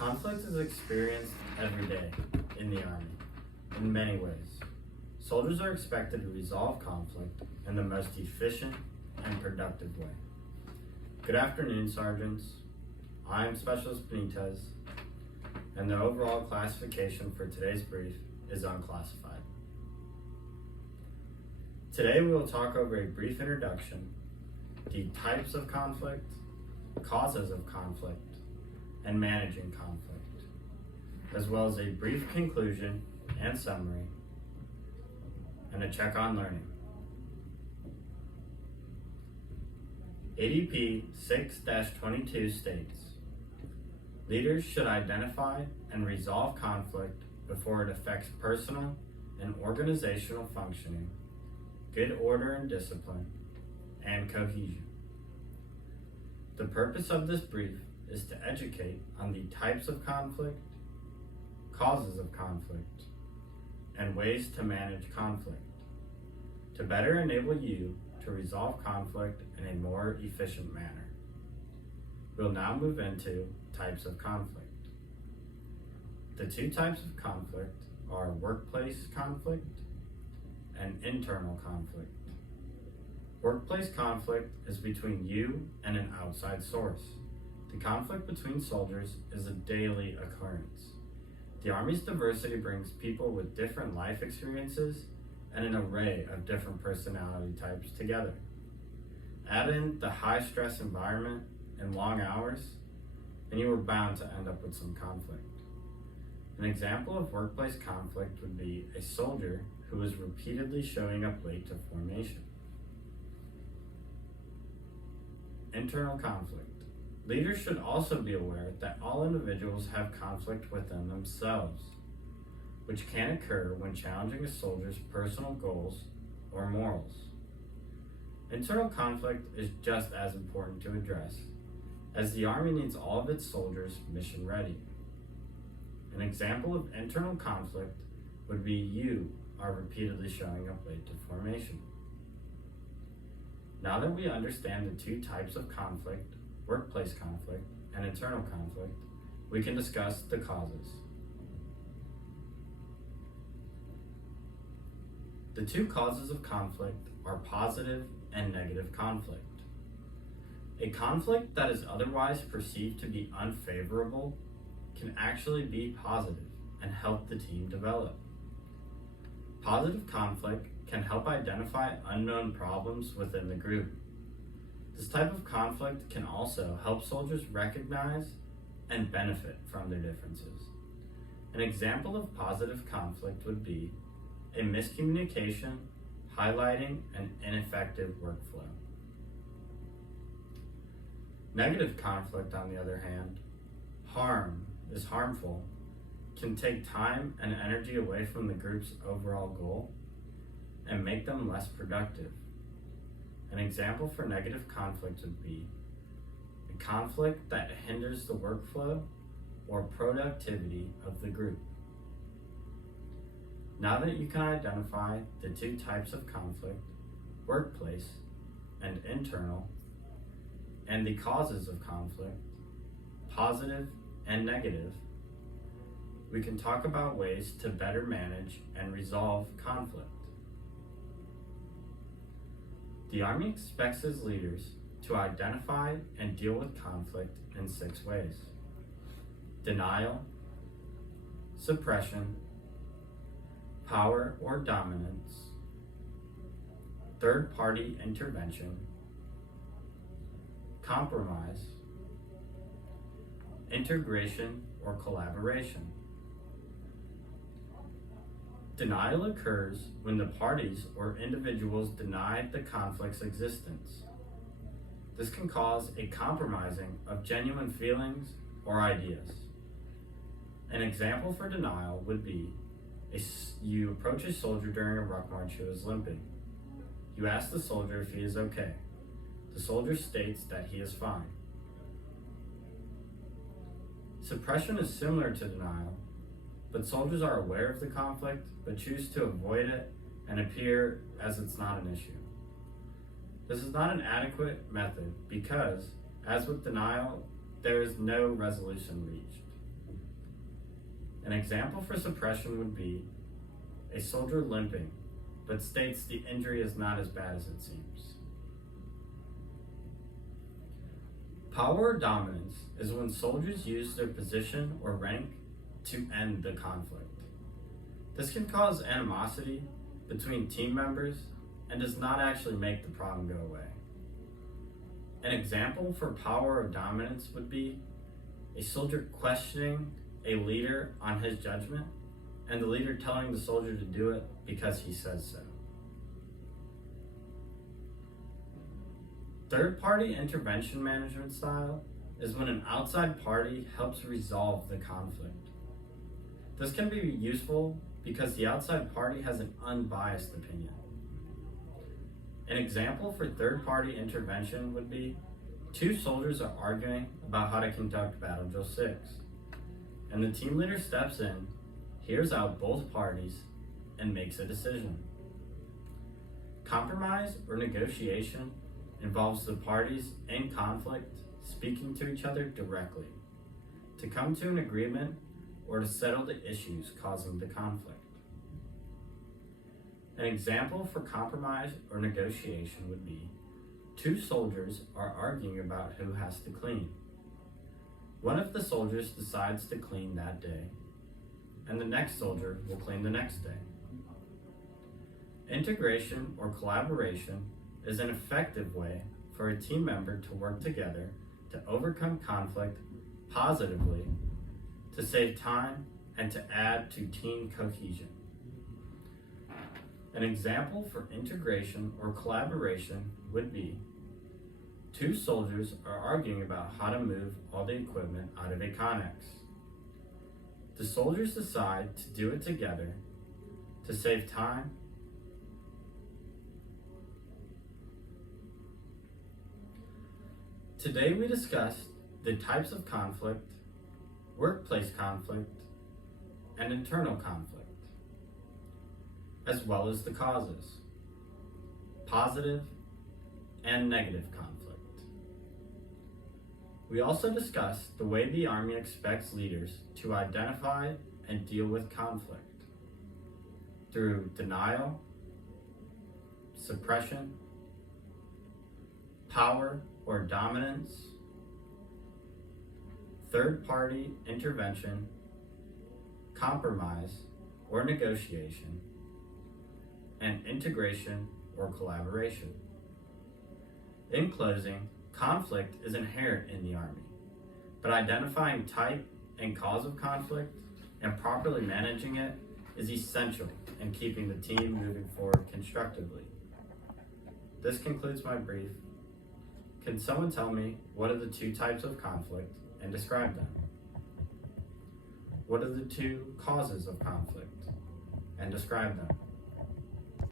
Conflict is experienced every day in the Army in many ways. Soldiers are expected to resolve conflict in the most efficient and productive way. Good afternoon, Sergeants. I am Specialist Benitez, and the overall classification for today's brief is unclassified. Today we will talk over a brief introduction, the types of conflict, causes of conflict, and managing conflict, as well as a brief conclusion and summary, and a check on learning. ADP 6-22 states, leaders should identify and resolve conflict before it affects personal and organizational functioning, good order and discipline, and cohesion. The purpose of this brief is to educate on the types of conflict, causes of conflict, and ways to manage conflict, to better enable you to resolve conflict in a more efficient manner. We'll now move into types of conflict. The two types of conflict are workplace conflict and internal conflict. Workplace conflict is between you and an outside source. The conflict between soldiers is a daily occurrence. The Army's diversity brings people with different life experiences and an array of different personality types together. Add in the high-stress environment and long hours, and you are bound to end up with some conflict. An example of workplace conflict would be a soldier who is repeatedly showing up late to formation. Internal conflict. Leaders should also be aware that all individuals have conflict within themselves, which can occur when challenging a soldier's personal goals or morals. Internal conflict is just as important to address, as the Army needs all of its soldiers mission ready. An example of internal conflict would be you are repeatedly showing up late to formation. Now that we understand the two types of conflict, workplace conflict and internal conflict, we can discuss the causes. The two causes of conflict are positive and negative conflict. A conflict that is otherwise perceived to be unfavorable can actually be positive and help the team develop. Positive conflict can help identify unknown problems within the group. This type of conflict can also help soldiers recognize and benefit from their differences. An example of positive conflict would be a miscommunication highlighting an ineffective workflow. Negative conflict, on the other hand, is harmful, can take time and energy away from the group's overall goal and make them less productive. An example for negative conflict would be a conflict that hinders the workflow or productivity of the group. Now that you can identify the two types of conflict, workplace and internal, and the causes of conflict, positive and negative, we can talk about ways to better manage and resolve conflict. The Army expects its leaders to identify and deal with conflict in 6 ways: denial, suppression, power or dominance, third-party intervention, compromise, integration or collaboration. Denial occurs when the parties or individuals deny the conflict's existence. This can cause a compromising of genuine feelings or ideas. An example for denial would be you approach a soldier during a ruck march who is limping. You ask the soldier if he is okay. The soldier states that he is fine. Suppression is similar to denial, but soldiers are aware of the conflict but choose to avoid it and appear as it's not an issue. This is not an adequate method because, as with denial, there is no resolution reached. An example for suppression would be a soldier limping, but states the injury is not as bad as it seems. Power or dominance is when soldiers use their position or rank to end the conflict. This can cause animosity between team members and does not actually make the problem go away. An example for power or dominance would be a soldier questioning a leader on his judgment and the leader telling the soldier to do it because he says so. Third-party intervention management style is when an outside party helps resolve the conflict. This can be useful because the outside party has an unbiased opinion. An example for third-party intervention would be two soldiers are arguing about how to conduct Battle Drill 6, and the team leader steps in, hears out both parties, and makes a decision. Compromise or negotiation involves the parties in conflict speaking to each other directly to come to an agreement or to settle the issues causing the conflict. An example for compromise or negotiation would be two soldiers are arguing about who has to clean. One of the soldiers decides to clean that day, and the next soldier will clean the next day. Integration or collaboration is an effective way for a team member to work together to overcome conflict positively, to save time, and to add to team cohesion. An example for integration or collaboration would be two soldiers are arguing about how to move all the equipment out of a connex. The soldiers decide to do it together to save time. Today we discussed the types of conflict, workplace conflict, and internal conflict, as well as the causes, positive and negative conflict. We also discussed the way the Army expects leaders to identify and deal with conflict through denial, suppression, power or dominance, third-party intervention, compromise or negotiation, and integration or collaboration. In closing, conflict is inherent in the Army, but identifying type and cause of conflict and properly managing it is essential in keeping the team moving forward constructively. This concludes my brief. Can someone tell me what are the two types of conflict and describe them? What are the two causes of conflict and describe them?